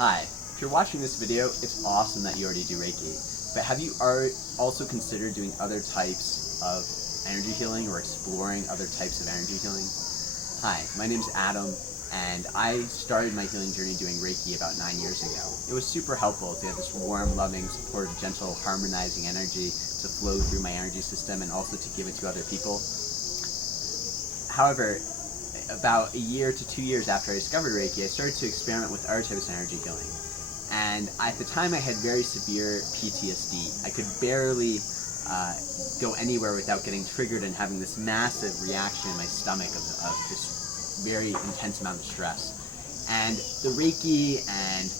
Hi, if you're watching this video, it's awesome that you already do Reiki, but have you also considered doing other types of energy healing or exploring other types of energy healing? Hi, my name's Adam, and I started my healing journey doing Reiki about 9 years ago. It was super helpful to get this warm, loving, supportive, gentle, harmonizing energy to flow through my energy system and also to give it to other people. However, about a year to 2 years after I discovered Reiki, I started to experiment with other types of energy healing. And at the time I had very severe PTSD. I could barely go anywhere without getting triggered and having this massive reaction in my stomach of this very intense amount of stress. And the Reiki and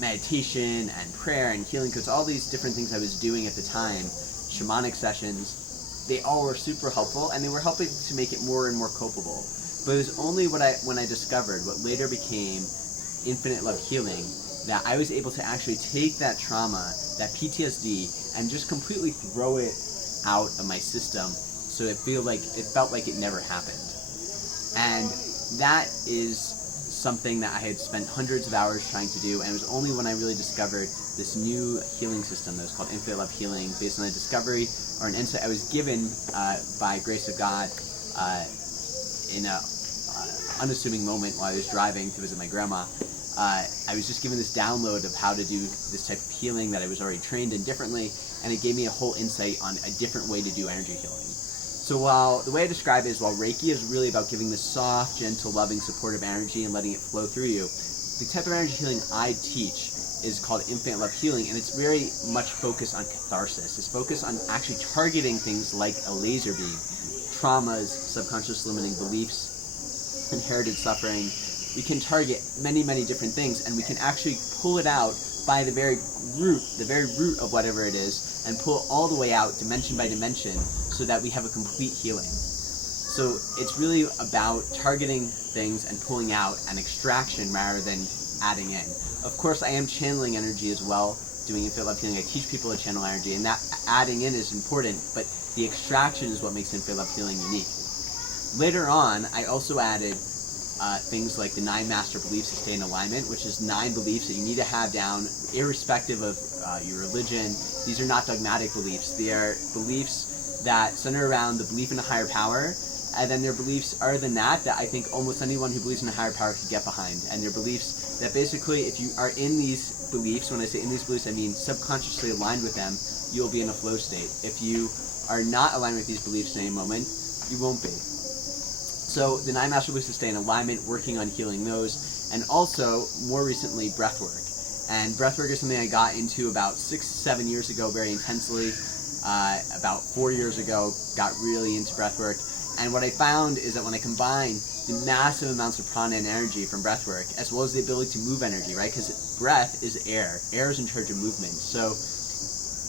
meditation and prayer and healing, because all these different things I was doing at the time, shamanic sessions, they all were super helpful, and they were helping to make it more and more copable. But it was only when I discovered what later became Infinite Love Healing that I was able to actually take that trauma, that PTSD, and just completely throw it out of my system so it felt like it never happened. And that is something that I had spent hundreds of hours trying to do, and it was only when I really discovered this new healing system that was called Infinite Love Healing, based on a discovery or an insight I was given by grace of God in an unassuming moment while I was driving to visit my grandma. I was just given this download of how to do this type of healing that I was already trained in differently, and it gave me a whole insight on a different way to do energy healing. So while the way I describe it is, while Reiki is really about giving this soft, gentle, loving, supportive energy and letting it flow through you, the type of energy healing I teach is called Infinite Love Healing, and it's very much focused on catharsis. It's focused on actually targeting things like a laser beam, traumas, subconscious limiting beliefs, inherited suffering. We can target many, many different things, and we can actually pull it out by the very root of whatever it is, and pull it all the way out, dimension by dimension, so that we have a complete healing. So it's really about targeting things and pulling out an extraction rather than adding in. Of course, I am channeling energy as well, doing Infinite Love Healing. I teach people to channel energy, and that adding in is important, but the extraction is what makes Infinite Love Healing unique. Later on, I also added things like the 9 master beliefs to stay in alignment, which is 9 beliefs that you need to have down, irrespective of your religion. These are not dogmatic beliefs. They are beliefs that center around the belief in a higher power, and then they're beliefs other than that I think almost anyone who believes in a higher power could get behind. And they're beliefs that basically, if you are in these beliefs, when I say in these beliefs, I mean subconsciously aligned with them, you'll be in a flow state. If you are not aligned with these beliefs in any moment, you won't be. So the 9 master beliefs to stay in alignment, working on healing those, and also, more recently, breathwork. And breathwork is something I got into about 6-7 years ago very intensely. About 4 years ago, got really into breathwork. And what I found is that when I combine the massive amounts of prana and energy from breathwork, as well as the ability to move energy, right? Because breath is air. Air is in charge of movement. So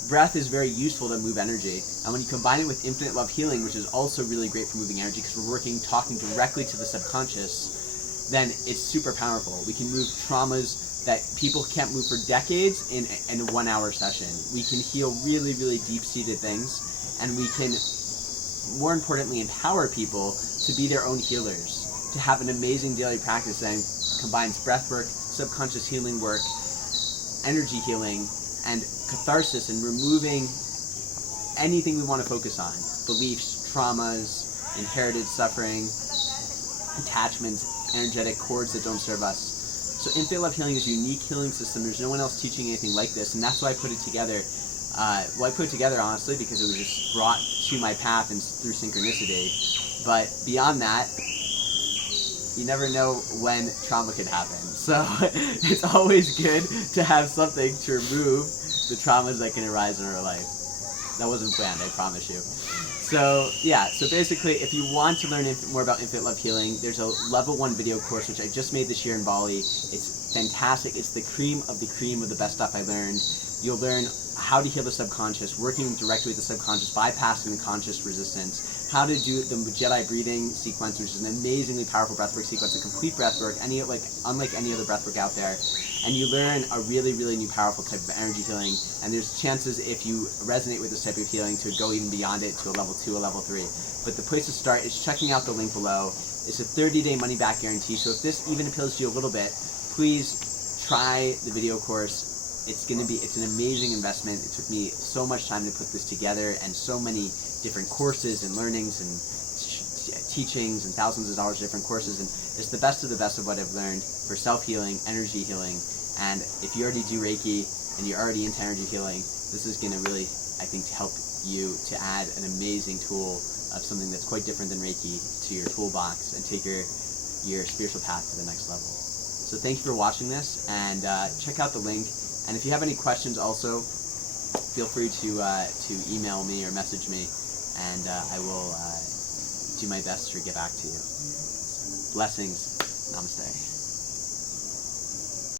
breath is very useful to move energy, and when you combine it with Infinite Love Healing, which is also really great for moving energy because we're talking directly to the subconscious, then it's super powerful. We can move traumas that people can't move for decades in a 1-hour session. We can heal really, really deep-seated things, and we can, more importantly, empower people to be their own healers, to have an amazing daily practice that combines breath work, subconscious healing work, energy healing, and catharsis, and removing anything we want to focus on. Beliefs, traumas, inherited suffering, attachments, energetic cords that don't serve us. So Infinite Love Healing is a unique healing system. There's no one else teaching anything like this, and that's why I put it together. I put it together, honestly, because it was just brought to my path and through synchronicity. But beyond that, you never know when trauma could happen. So it's always good to have something to remove the traumas that can arise in our life. That wasn't planned, I promise you. So yeah, so basically, if you want to learn more about Infinite Love Healing, there's a level 1 video course which I just made this year in Bali. It's fantastic. It's the cream of the best stuff I learned. You'll learn how to heal the subconscious, working directly with the subconscious, bypassing the conscious resistance, how to do the Jedi breathing sequence, which is an amazingly powerful breathwork sequence, a complete breathwork, unlike any other breathwork out there. And you learn a really, really new powerful type of energy healing, and there's chances, if you resonate with this type of healing, to go even beyond it to a level 2, a level 3. But the place to start is checking out the link below. It's a 30-day money-back guarantee, so if this even appeals to you a little bit, please try the video course. It's an amazing investment. It took me so much time to put this together, and so many different courses and learnings and teachings and thousands of dollars of different courses, and it's the best of what I've learned for self-healing, energy healing. And if you already do Reiki and you're already into energy healing, this is going to really, I think, help you to add an amazing tool of something that's quite different than Reiki to your toolbox and take your spiritual path to the next level. So thank you for watching this, and check out the link. And if you have any questions also, feel free to email me or message me, and I will do my best to get back to you. Blessings. Namaste.